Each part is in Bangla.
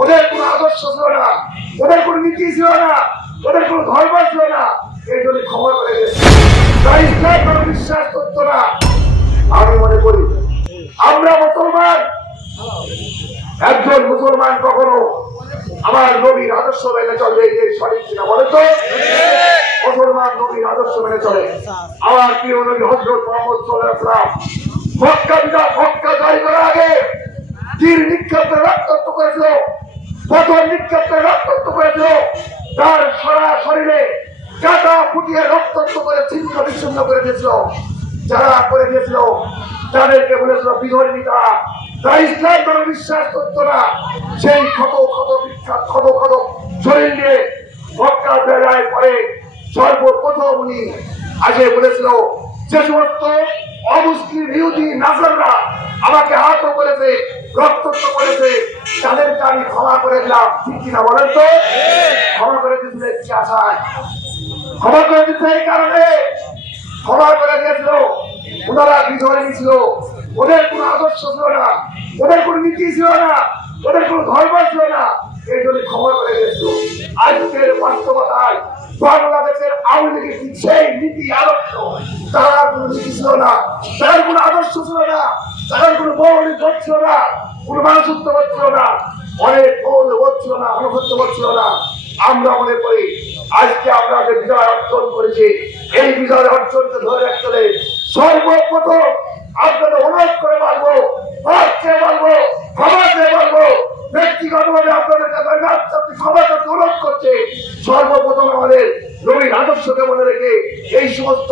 ওদের কোনো আদর্শ ছিল না, ওদের কোনো নীতি ছিল না, ওদের কোনো ধর্ম ছিল না। এই জন্য ক্ষমা করে গেছে ধর্ম বিশ্বাস করতো না। আমি মনে করি, আমরা মুসলমান। একজন মুসলমান কখনো আমার নবীর আদর্শ মেনে চলবে এই সঠিক কিনা বলে তো? মুসলমান নবীর আদর্শ মেনে চলে। আমার প্রিয় নবী হজরত মোহাম্মদ সাল্লাল্লাহু মক্কা বিদা মক্কা জয় করার আগে তীর নিক্ষেপ রক্তাক্ত করেছিল। নিক্ষেপ করে রক্তাক্ত করেছিল। তার সারা শরীরে কাটা ফুটিয়ে রক্তাক্ত করে ছিন্ন বিচ্ছিন্ন করে দিয়েছিল। যারা করে দিয়েছিল, তাদেরকে বলেছিল, বিধর্মী তারা। তারা ইসলাম ধর্ম বিশ্বাস করতো না। সেই ক্ষত ক্ষত বিখ্যাত ক্ষত ক্ষত শরীর নিয়ে মক্কা বেড়ায় পরে সর্বপ্রথম উনি আগে বলেছিল, যে সমস্ত অমুসলিম ইহুদি নাজাররা আমাকে আহত করেছে আমি ক্ষমা করে দিলাম। ঠিক কিনা বলেন তো? ক্ষমা করে দিয়েছিলেন কি আশায় ক্ষমা করে দিতে এই কারণে। ক্ষমা করে দিয়েছিল। ওনারা বিধর্মী ছিল। ওদের কোনো আদর্শ ছিল না। ওদের কোনো নীতি ছিল না। ওদের কোনো ধর্ম ছিল না। এই জন্য ক্ষমা করে দিয়েছিল। আজকের বাস্তবতায় বাংলাদেশের আওয়ামী লীগের সেই নীতি আদর্শ, তার কোনো নীতি ছিল না। তার কোনো আদর্শ ছিল না। তার কোনো মৌলিক ছিল না। কোনো মানুষত্ব ছিল না। অনেক মৌলিক বোধ ছিল না আনুগত্য বোধ ছিল না। আমরা মনে করি, আজকে আমরা যে বিজয় অর্জন করেছি, এই বিজয় অর্জনকে ধরে রাখতে হলে সর্বপ্রথম আপনাদের অনুরোধ করে বলব চেয়ে বলব চেয়ে বলব, ব্যক্তিগতভাবে আপনাদের কাছে আত্মাকে ক্ষমা অনুরোধ করছে, সর্বপ্রথম আমাদের নবীর আদর্শকে মনে রেখে এই সমস্ত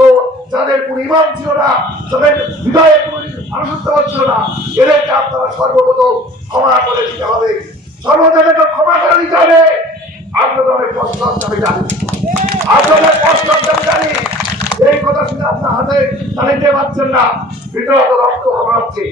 যাদের কোনো ইমাম ছিল না যাদের হৃদয়ে কোনো মানুষত্ব ছিল না, এদেরকে আপনারা সর্বপ্রথম ক্ষমা করে জানি। কথা আপনার হাতে টানিতে পারছেন না। অত রক্ত ঘামাচ্ছে